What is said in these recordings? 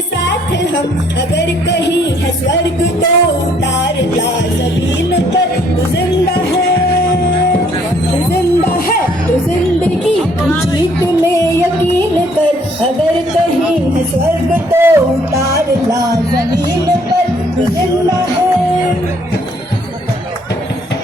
के साथ हम, अगर कहीं है स्वर्ग तो उतार ला जमीन पर। तू जिंदा है, तू जिंदा है, तू जिंदगी की जीत में यकीन कर। अगर कहीं है स्वर्ग तो उतार ला जमीन पर। तू जिंदा है।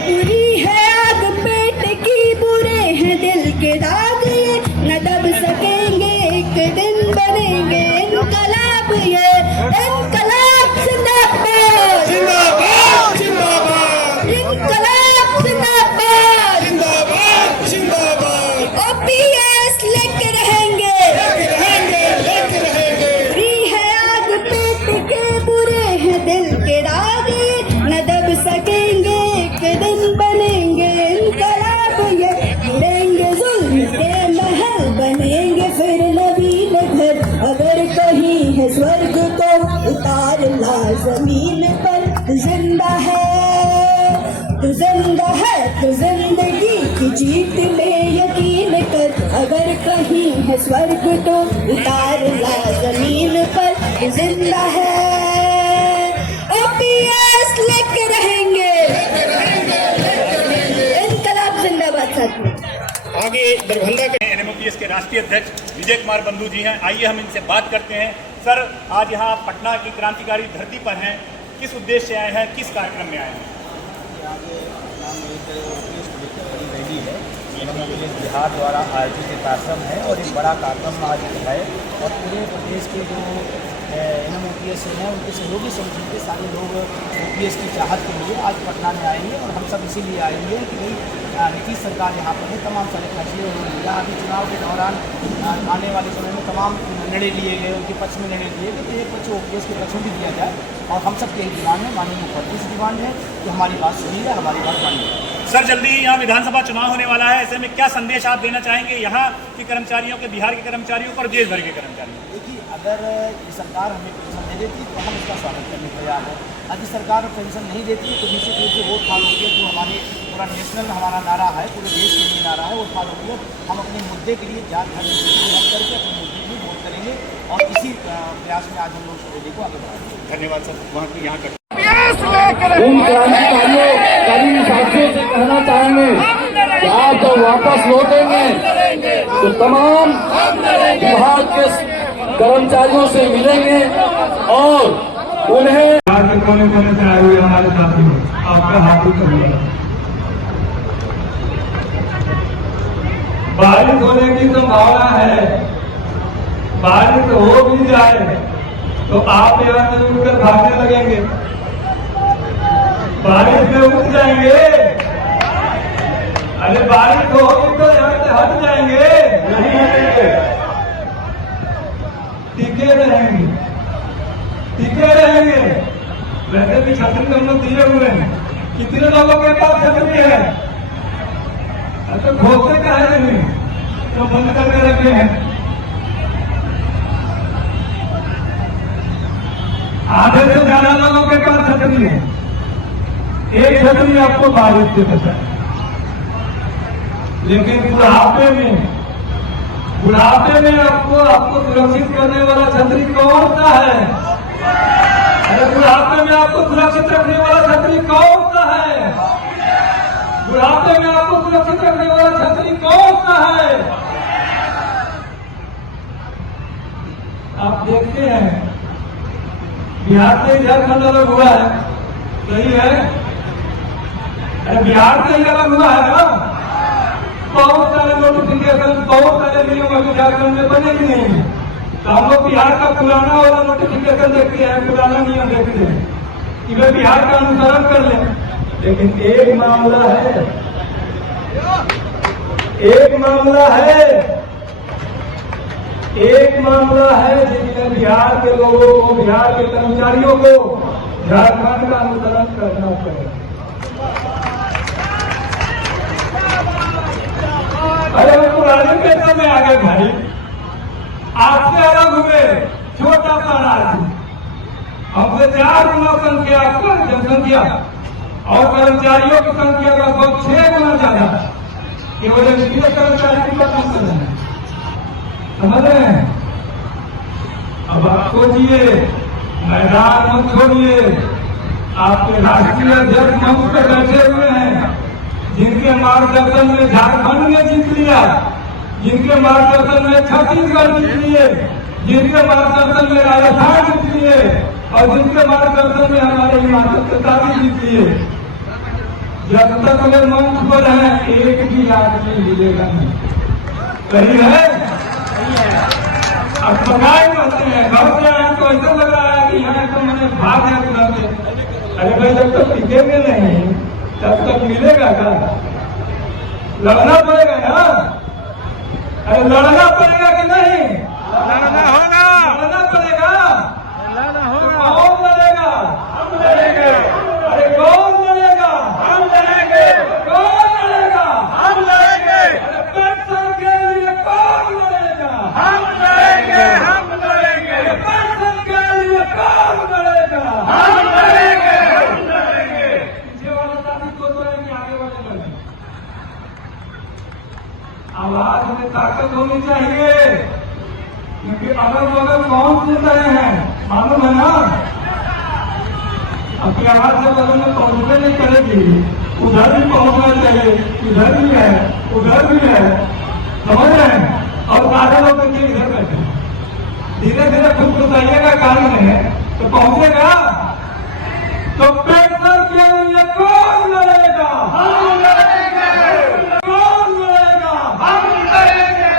बुरी है आग पेट की, बुरे हैं दिल के दाग, ये न दब सकेंगे, एक दिन बनेंगे इनकलाब। ये इनकलाब जिंदाबाद, जिंदाबाद जिंदाबाद, इनकलाब जिंदाबाद, जिंदाबाद जिंदाबाद। ओपीएस लेके रहेंगे, लेके रहेंगे, लेके रहेंगे। बुरी है आग पेट के, बुरे हैं दिल के दाग, ये न दब सकेंगे, एक दिन बनेंगे इनकलाब। ये गिरेंगे जुल्म के महल, बनेंगे फिर नवीन घर। अगर कहीं है स्वर्ग तो उतार ला जमीन पर। तू जिंदा है, तू जिंदा है, तू जिंदगी की जीत में यकीन कर। अगर कहीं है स्वर्ग तो उतार ला जमीन पर। तू जिंदा है, ओपीएस लेके रहेंगे, इनकलाब जिंदाबाद। साथियों आगे दरभंगा के एनएमओपीएस के राष्ट्रीय अध्यक्ष विजय कुमार बंधु जी हैं, आइए हम इनसे बात करते हैं। सर, आज यहाँ पटना की क्रांतिकारी धरती पर हैं, किस उद्देश्य से आए हैं, किस कार्यक्रम में आए हैं? रैली है, एनएमओपीएस बिहार द्वारा आयोजित एक कार्यक्रम है और एक बड़ा कार्यक्रम आज है और पूरे प्रदेश के जो एनएमओपीएस हैं उनके सहयोगी संगठन के सारे लोग ओपीएस की चाहत के लिए आज पटना में आएंगे और हम सब इसीलिए आएंगे कि भाई नीतीश सरकार यहाँ पर है, तमाम सारे फैसले उन्होंने लिया। अभी चुनाव के दौरान आने वाले समय में तमाम निर्णय लिए गए, उनके पक्ष में निर्णय लिए गए, तो एक पक्ष ओपीएस के पक्ष में भी दिया जाए और हम सब की यही डिमांड है, माननीय मुख्यमंत्री से डिमांड है कि हमारी बात सुनी है, हमारी बात मानी है। सर, जल्दी ही यहाँ विधानसभा चुनाव होने वाला है, ऐसे में क्या संदेश आप देना चाहेंगे यहाँ के कर्मचारियों के, बिहार के कर्मचारियों को और देश भर के कर्मचारियों को? देखिए, अगर ये सरकार हमें पेंशन दे देती तो हम इसका स्वागत करने को तैयार हैं। यदि सरकार पेंशन नहीं देती तो निश्चित रूप से वोट फाल होगी, जो हमारे पूरा नेशनल हमारा नारा है, पूरे देश के लिए नारा है, वोट फाल होगी। हम अपने मुद्दे के लिए जात धर्म रद्द करके अपने मुद्दे के लिए वोट करेंगे और इसी प्रयास में आज हम लोग रैली को आगे बढ़ाएंगे। धन्यवाद सर, वहाँ की यहाँ कर उन क्रांतिकारियों करीब साथियों से कहना चाहेंगे कि आप जब वापस लौटेंगे तो तमाम विभाग के कर्मचारियों से मिलेंगे और उन्हें कोने कोने से आए हुए हमारे साथियों आपका हार्दिक अभिनंदन। बारिश होने की संभावना है, बारिश हो भी जाए तो आप यहाँ से उठकर भागने लगेंगे, बारिश में उठ जाएंगे। अरे बारिश होगी तो यहाँ से हट जाएंगे, नहीं हटेंगे, टिके रहेंगे, टिके रहेंगे। वैसे भी छतरी हम लोग दिए हुए हैं, कितने लोगों के पास छतरी है? तो घोषे का है नहीं तो बंद करके रखे हैं। आधे से ज्यादा लोगों के पास छतरी है, एक छतरी आपको बारिश से बचाए। लेकिन बुढ़ापे में आपको सुरक्षित करने वाला छतरी कौन सा है? अरे बुढ़ापे में आपको सुरक्षित रखने वाला छतरी कौन सा है? बुढ़ापे में आपको सुरक्षित रखने वाला छतरी कौन सा है? आप देखते हैं बिहार से झारखंड अलग हुआ है, सही है? अरे बिहार से ही अलग हुआ है ना। बहुत सारे नोटिफिकेशन, बहुत सारे नियम अभी झारखंड में बने भी नहीं। तो हम लोग बिहार का पुराना वाला नोटिफिकेशन देखते हैं, पुराना नियम देखते हैं कि वे बिहार का अनुसरण कर लें। लेकिन एक मामला है जिसमें बिहार के लोगों को, बिहार के कर्मचारियों को झारखंड का अनुसरण करना पड़ेगा। अरे वो पुराने पेशा में आ गए भाई, आपसे अलग हुए, छोटा सा राज्य, हमसे 4 गुना संख्या जनसंख्या और कर्मचारियों की संख्या लगभग 6 गुना ज्यादा, केवल वित्तीय कर्मचारी की बात कर रहे हैं, समझ रहे हैं? अब आप सोचिए, मैदान मत छोड़िए, आपके राष्ट्रीय अध्यक्ष मंच पर बैठे हुए हैं, जिनके मार्गदर्शन में झारखंड ने जीत लिया, जिनके मार्गदर्शन में छत्तीसगढ़ जीत लिए, जिनके मार्गदर्शन में राजस्थान जीत लिए और जिनके मार्गदर्शन में हमारे हिमाचल प्रदेश जीत लिए। जब तक वे मंच पर हैं, एक भी आदमी मिलेगा नहीं। सही है? अस्पताल रहते हैं, घर से आए तो ऐसा लग रहा है कि यहाँ तो मैंने भाग है उधर से। अरे भाई, जब तक टिकेंगे नहीं तब तक मिलेगा क्या? लड़ना पड़ेगा ना। अरे लड़ना पड़ेगा कि नहीं? लड़ना होगा, लड़ना पड़ेगा, लड़ना होगा। कौन लड़ेगा? हम लड़ेंगे। अरे कौन लड़ेगा? हम लड़ेंगे। कौन लड़ेगा? हम लड़ेंगे। अरे पेंशन के लिए कौन लड़ेगा? हम लड़ेंगे, हम लड़ेंगे। पेंशन के लिए कौन लड़ेगा? हम लड़ेंगे, हम लड़ेंगे। पीछे वाला साथी सोच रहे हैं कि आगे वाले लड़ेंगे। आवाज में ताकत होनी चाहिए, क्योंकि अगल बगल कौन सुन रहे हैं मालूम है ना। आपकी आवाज से बगल में पहुंचने नहीं करेगी, उधर भी पहुंचना चाहिए, इधर भी है, उधर भी है, समझ रहे हैं। और सारे लोग देखिए इधर बैठे, धीरे धीरे खुद बताइएगा कार्य में है तो पहुंचेगा। तो पेंशन के लिए कौन लड़ेगा? हम लड़ेंगे। कौन लड़ेगा? हम लड़ेंगे।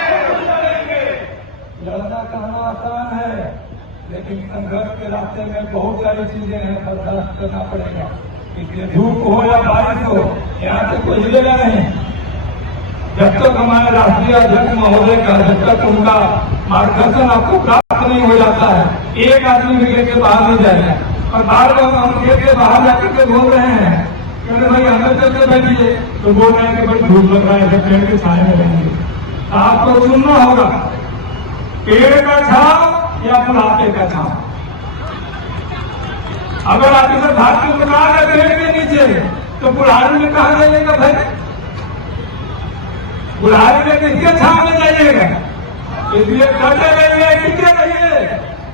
लड़ना कहना आसान है, लेकिन संघर्ष के रास्ते में बहुत सारी चीजें हैं, बर्दाश्त करना पड़ेगा। इसलिए धूप हो या बारिश हो, यहाँ से कोई हिलेगा नहीं। जब तक हमारे राष्ट्रीय अध्यक्ष महोदय का, जब तक उनका मार्गदर्शन आपको प्राप्त नहीं हो जाता है, एक आदमी भी गेट के बाहर नहीं जाएगा। और बार बार हम गेट के बाहर जाकर के बोल रहे हैं कि भाई अंदर चलते बैठिए, तो बोल रहे हैं कि भाई धूप लग रहा है, पेड़ के छाए में रहेंगे। आपको सुनना होगा, पेड़ का छाव या बुढ़ापे का छाव। अगर आप इधर भाग के उतर रहे पेड़ के नीचे, तो बुढ़ारी में कहा जाइएगा भाई? बुढ़ारी में किसके छाव में जाइएगा? इसलिए डटे रहिए, टिके रहिए।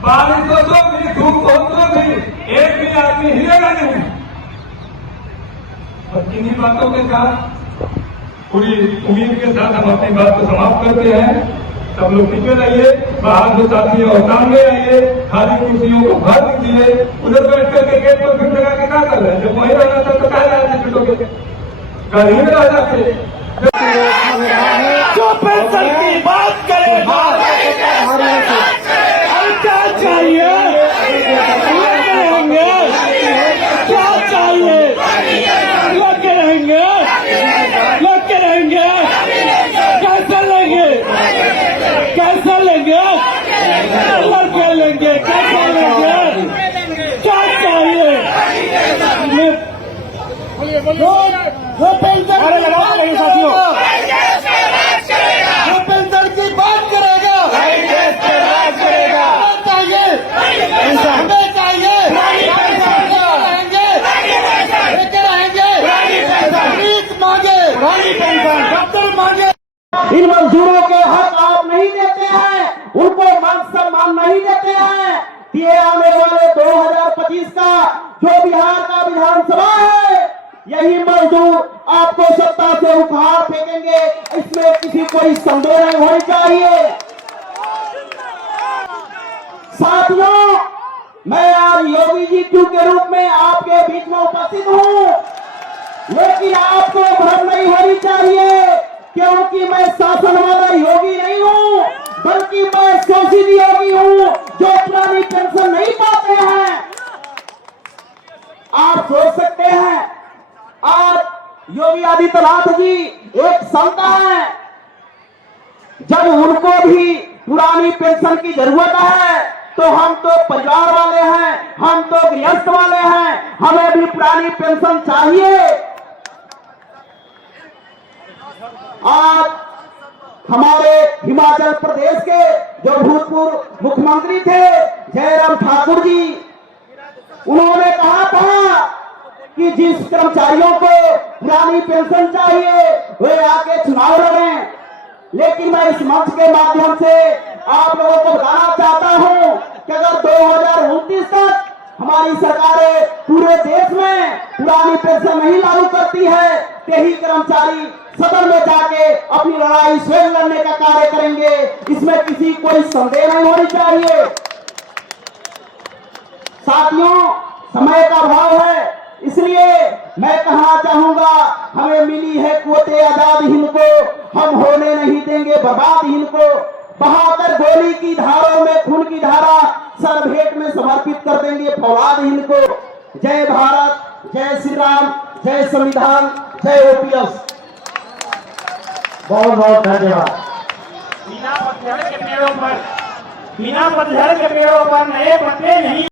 बारिश हो तो भी, धूप हो तो भी, एक भी आदमी हिलेगा नहीं। और किन्हीं बातों के साथ, पूरी उम्मीद के साथ हम अपनी बात को समाप्त करते हैं। सब लोग टिके रहिए, बाहर जो साथी है वो सामने आइए, खाली कुर्सियों को भर दीजिए। उधर बैठ कर के गेट पर फिर लगा के क्या कर रहे हैं? जब वही रहना था तो क्या रहे थे? फिटोगे घर ही में रह जाते। जो पेंशन की बात करेगा, क्या चाहिए? रहेंगे, क्या चाहिए? लगे रहेंगे, लगे रहेंगे। कैसे लेंगे? कैसे लेंगे? लड़के लेंगे, कैसे लेंगे? क्या चाहिए? वो पेंशन साथियों, वो पेंशन की बात करेगा, करेगा। चाहिए, हमें चाहिए, रहेंगे, लेके रहेंगे, फीस मांगे, डॉक्टर मांगे। इन मजदूरों के हक आप नहीं देते हैं, उनको मान सम्मान नहीं देते हैं। ये आने वाले 2025 का जो बिहार का विधानसभा है, यही मजदूर आपको सत्ता से उखाड़ फेंकेंगे, इसमें किसी कोई संदेह नहीं होनी चाहिए। साथियों, मैं आज योगी जी 2 के रूप में आपके बीच में उपस्थित हूं, लेकिन आपको भ्रम नहीं होनी चाहिए, क्योंकि मैं शासन वाला योगी नहीं हूं, बल्कि मैं शोषित योगी हूं जो पुरानी पेंशन नहीं पाते हैं। आप सोच सकते हैं, आज योगी आदित्यनाथ जी एक संत हैं, जब उनको भी पुरानी पेंशन की जरूरत है तो हम तो परिवार वाले हैं, हम तो गृहस्थ वाले हैं, हमें भी पुरानी पेंशन चाहिए। आज हमारे हिमाचल प्रदेश के जो भूतपूर्व मुख्यमंत्री थे जयराम ठाकुर जी, उन्होंने कहा था कि जिस कर्मचारियों को पुरानी पेंशन चाहिए वे आके चुनाव लड़ें। लेकिन मैं इस मंच के माध्यम से आप लोगों को बताना चाहता हूं कि अगर 2029 तक हमारी सरकारें पूरे देश में पुरानी पेंशन नहीं लागू करती है, तो ही कर्मचारी सदन में जाके अपनी लड़ाई स्वयं लड़ने का कार्य करेंगे। इसमें किसी कोई संदेह नहीं होनी चाहिए। साथियों, समय का अभाव है, इसलिए मैं कहना चाहूंगा, हमें मिली है कुव्वते आजाद हिंद को, हम होने नहीं देंगे बर्बाद हिंद को। बहाकर गोली की धारों में खून की धारा सर भेंट में समर्पित कर देंगे फौलाद हिंद को। जय भारत, जय श्री राम, जय संविधान, जय ओपीएस। बहुत बहुत धन्यवाद। बिना पतझड़ के पेड़ों पर नए पत्ते नहीं